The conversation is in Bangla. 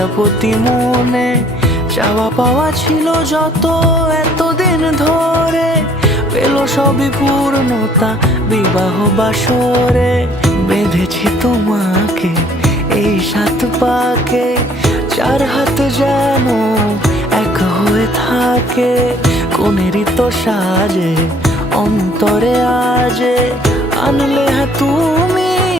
প্রজাপতি মনে চাওয়া পাওয়া ছিল যত এতদিন ধরে, পেল সবই পূর্ণতা বিবাহ বাসরে। বেঁধেছি তোমাকে এই 7 পাকে, 4 হাত যেন এক হয়ে থাকে। কোনেরই তো সাজে অন্তরে আজে আনলে তুমি